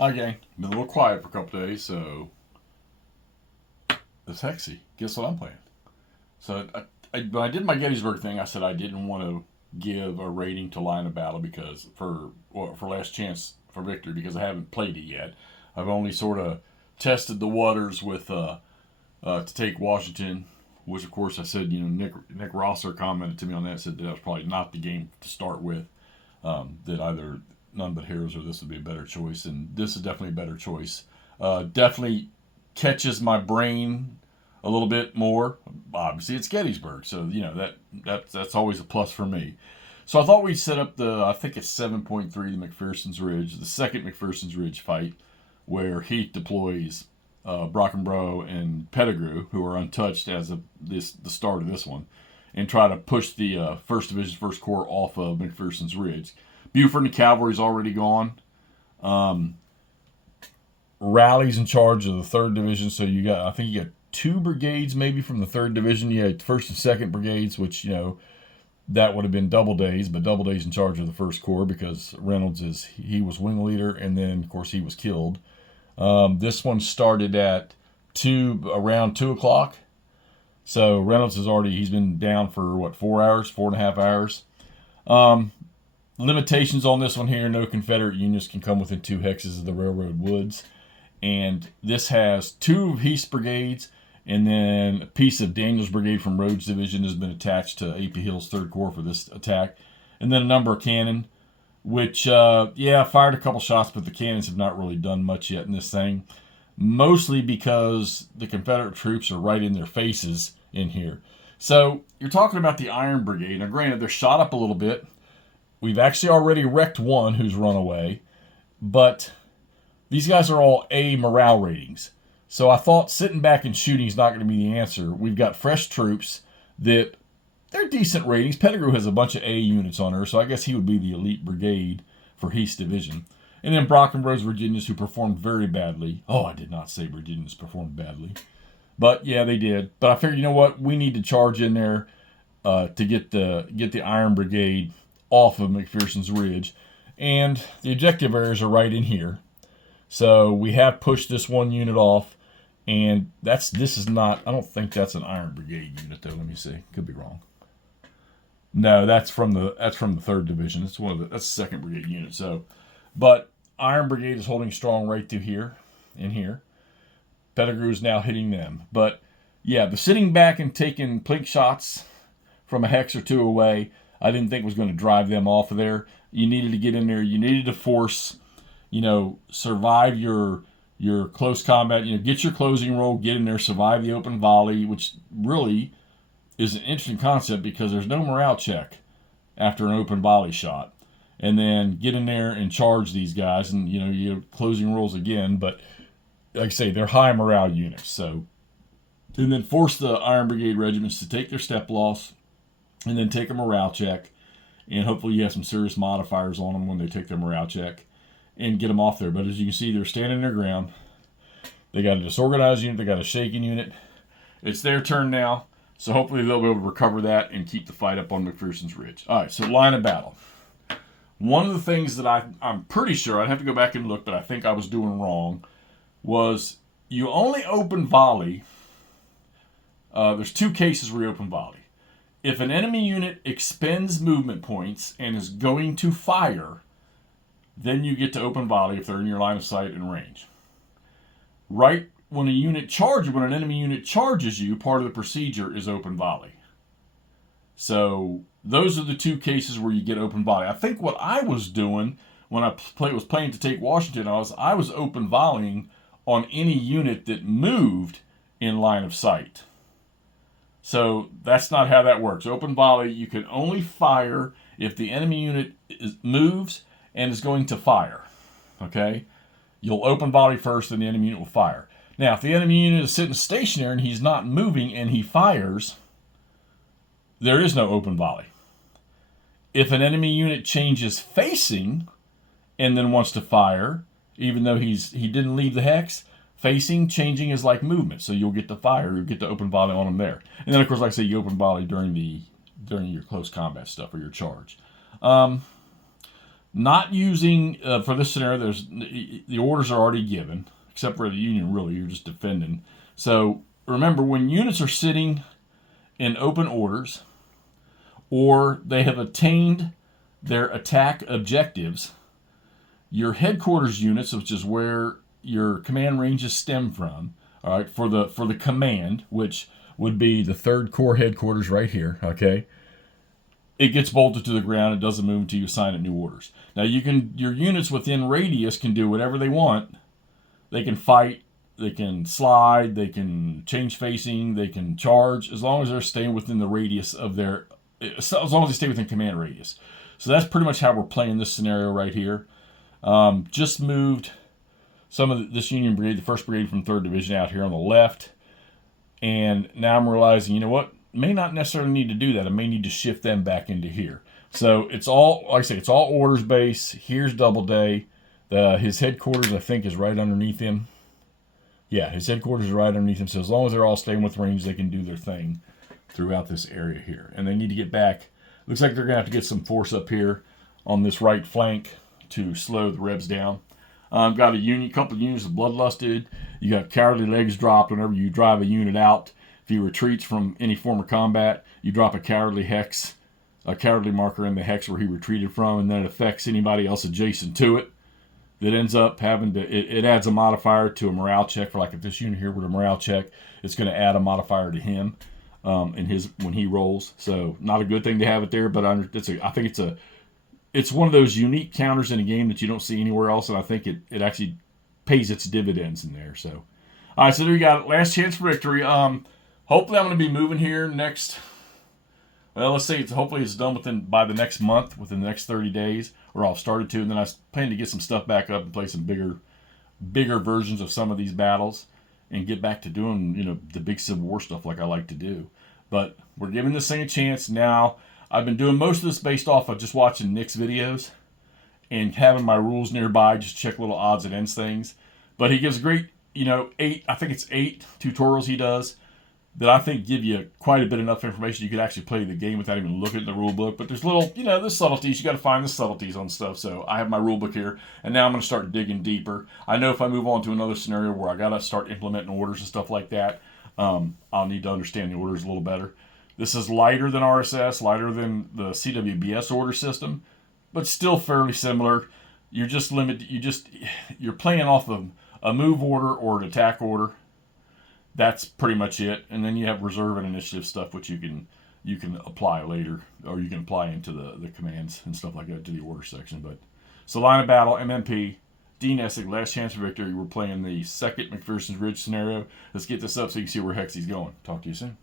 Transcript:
Okay, been a little quiet for a couple days, so it's Hexy. Guess what I'm playing? So when I did my Gettysburg thing, I said I didn't want to give a rating to Line of Battle because for Last Chance for Victory because I haven't played it yet. I've only sort of tested the waters with to take Washington, which of course I said Nick Rosser commented to me on that, said that was probably not the game to start with. That either None But Heroes or this would be a better choice, and this is definitely a better choice. Definitely catches my brain a little bit more. Obviously, it's Gettysburg, so that's always a plus for me. So I thought we'd set up I think it's 7.3, the McPherson's Ridge, the second McPherson's Ridge fight, where Heath deploys Brockenbrough and Pettigrew, who are untouched as of the start of this one, and try to push the First Division, First Corps off of McPherson's Ridge. Buford and the cavalry's already gone. Rowley's in charge of the 3rd Division, so I think you got 2 brigades maybe from the 3rd Division. You had 1st and 2nd Brigades, which, that would have been Doubleday's, but Doubleday's in charge of the 1st Corps because Reynolds he was wing leader, and then, of course, he was killed. This one started at around 2 o'clock. So Reynolds he's been down for 4 hours, 4.5 hours. Limitations on this one here: no Confederate units can come within 2 hexes of the railroad woods. And this has 2 of Heath's brigades, and then a piece of Daniel's brigade from Rhodes' division has been attached to A.P. Hill's 3rd Corps for this attack. And then a number of cannon, which, fired a couple shots, but the cannons have not really done much yet in this thing. Mostly because the Confederate troops are right in their faces in here. So you're talking about the Iron Brigade. Now, granted, they're shot up a little bit. We've actually already wrecked one who's run away, but these guys are all A morale ratings. So I thought sitting back and shooting is not going to be the answer. We've got fresh troops that they're decent ratings. Pettigrew has a bunch of A units on her, so I guess he would be the elite brigade for Heath's division. And then Brockenbrough's Virginians, who performed very badly. Oh, I did not say Virginians performed badly. But yeah, they did. But I figured, you know what? We need to charge in there to get the Iron Brigade off of McPherson's Ridge. And the objective areas are right in here. So we have pushed this one unit off. And this is not, I don't think that's an Iron Brigade unit though. Let me see. Could be wrong. No, that's from the 3rd Division. That's that's the 2nd Brigade unit. So, but Iron Brigade is holding strong right through here, in here. Pettigrew is now hitting them. But yeah, the sitting back and taking plink shots from a hex or 2 away, I didn't think was going to drive them off of there. You needed to get in there. You needed to force, survive your close combat. Get your closing roll, get in there, survive the open volley, which really is an interesting concept because there's no morale check after an open volley shot. And then get in there and charge these guys, and your closing rolls again. But like I say, they're high morale units. So, and then force the Iron Brigade regiments to take their step loss, and then take a morale check, and hopefully you have some serious modifiers on them when they take their morale check, and get them off there. But as you can see, they're standing their ground. They got a disorganized unit. They got a shaken unit. It's their turn now. So hopefully they'll be able to recover that and keep the fight up on McPherson's Ridge. All right, so line of battle. One of the things that I'm pretty sure, I'd have to go back and look, but I think I was doing wrong, was you only open volley. There's 2 cases where you open volley. If an enemy unit expends movement points and is going to fire, then you get to open volley if they're in your line of sight and range. Right when an enemy unit charges you, part of the procedure is open volley. So those are the 2 cases where you get open volley. I think what I was doing when I was playing to take Washington, I was open volleying on any unit that moved in line of sight. So that's not how that works. Open volley, you can only fire if the enemy unit moves and is going to fire. Okay? You'll open volley first, and the enemy unit will fire. Now, if the enemy unit is sitting stationary and he's not moving and he fires, there is no open volley. If an enemy unit changes facing and then wants to fire, even though he didn't leave the hex, changing is like movement, so you'll get to fire, you'll get to open volley on them there. And then, of course, like I say, you open volley during your close combat stuff or your charge. Not using, for this scenario, the orders are already given, except for the Union, really, you're just defending. So remember, when units are sitting in open orders, or they have attained their attack objectives, your headquarters units, which is where your command ranges stem from, all right, for the command, which would be the 3rd Corps headquarters right here, okay, it gets bolted to the ground. It doesn't move until you assign it new orders. Now your units within radius can do whatever they want. They can fight, they can slide, they can change facing, they can charge, as long as they're staying within the radius of their, as long as they stay within command radius. So that's pretty much how we're playing this scenario right here. Just moved some of this Union Brigade, the 1st Brigade from 3rd Division out here on the left. And now I'm realizing, you know what? May not necessarily need to do that. I may need to shift them back into here. So it's all, like I say, it's all orders base. Here's Doubleday. His headquarters, I think, is right underneath him. Yeah, his headquarters is right underneath him. So as long as they're all staying with range, they can do their thing throughout this area here. And they need to get back. Looks like they're going to have to get some force up here on this right flank to slow the Rebs down. Got a couple of units of bloodlusted. You got cowardly legs dropped whenever you drive a unit out. If he retreats from any form of combat, you drop a cowardly hex, a cowardly marker in the hex where he retreated from, and then it affects anybody else adjacent to it. That ends up having to, it adds a modifier to a morale check. For like if this unit here were a morale check, it's going to add a modifier to him when he rolls. So not a good thing to have it there, but I think it's one of those unique counters in a game that you don't see anywhere else, and I think it actually pays its dividends in there. So, all right, so there you got it. Last chance for victory. Hopefully I'm going to be moving here next. Well, let's say hopefully it's done by the next month, within the next 30 days, or I'll start it to, and then I plan to get some stuff back up and play some bigger versions of some of these battles, and get back to doing the big Civil War stuff like I like to do. But we're giving this thing a chance now. I've been doing most of this based off of just watching Nick's videos and having my rules nearby, just check little odds and ends things. But he gives great, 8 tutorials he does that I think give you quite a bit enough information you could actually play the game without even looking at the rule book. But there's there's subtleties. You got to find the subtleties on stuff. So I have my rule book here, and now I'm going to start digging deeper. I know if I move on to another scenario where I got to start implementing orders and stuff like that, I'll need to understand the orders a little better. This is lighter than RSS, lighter than the CWBS order system, but still fairly similar. You're just you're playing off of a move order or an attack order. That's pretty much it. And then you have reserve and initiative stuff, which you can apply later, or you can apply into the commands and stuff like that to the order section. But so line of battle, MMP, Dean Essig, last chance for victory. We're playing the 2nd McPherson's Ridge scenario. Let's get this up so you can see where Hexy's going. Talk to you soon.